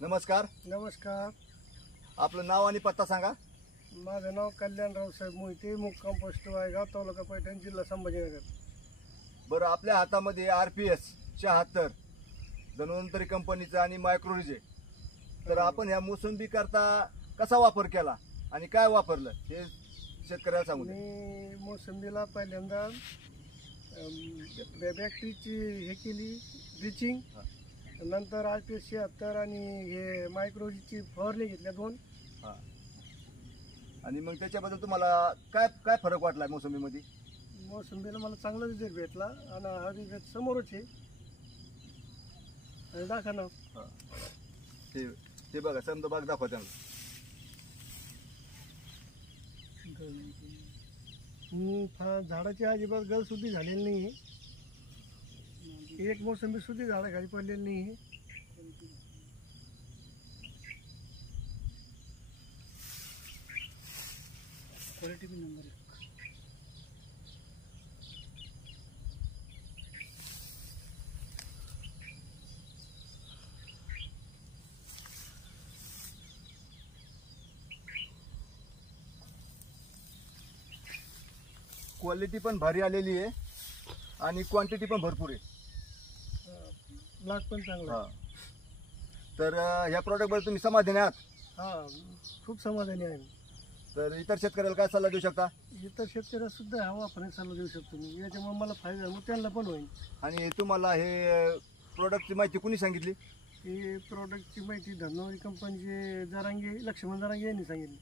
नमस्कार. नमस्कार. आपलं नाव आणि पत्ता सांगा. माझं नाव कल्याणराव साहेब मोहिते, मुक्काम पोस्ट वायगाव, तालुका पैठण, जिल्हा संभाजीनगर. बरं, आपल्या हातामध्ये RPS 76 धन्वंतरी कंपनीचा आणि मायक्रोरिज आहे. तर आपण ह्या मोसंबी करता कसा वापर केला आणि काय वापरलं हे शेतकऱ्याला सांगू द्या. मी मोसंबीला पहिल्यांदा बॅक्टेरियाची हे केली ड्रिचिंग, नंतर RPS 76 आणि हे मायक्रोजीची फवारणी घेतल्या 2. आणि मग त्याच्याबद्दल तुम्हाला काय काय फरक वाटला मोसंबीमध्ये? मोसंबीला मला चांगला रिझल्ट भेटला आणि हा रिझल्ट समोरच आहे आणि दाखवा ना. ते बघा, समजा बाग दाखवा त्यांना. झाडाची अजिबात गळ सुद्धा झालेली नाही, एक मोसंबी सुद्धा झाडाखाली पडलेली नाही. क्वालिटी भी नंबर 1. क्वालिटी पण भारी आलेली आहे आणि क्वांटिटी पण भरपूर आहे. ब्लॅक पण चांगला. तर ह्या प्रॉडक्टबद्दल तुम्ही समाधानी आहात? हा, खूप समाधानी आहे. तर इतर शेतकऱ्याला काय सल्ला देऊ शकता? इतर शेतकऱ्याला सुद्धा हा वापरण्याचा सल्ला देऊ शकतो मी. याच्यामुळे मला फायदा मग त्यांना पण होईल. आणि तुम्हाला हे प्रोडक्टची माहिती कुणी सांगितली? ही प्रोडक्टची माहिती धन्वंतरी कंपनीचे लक्ष्मण जरांगे यांनी सांगितली.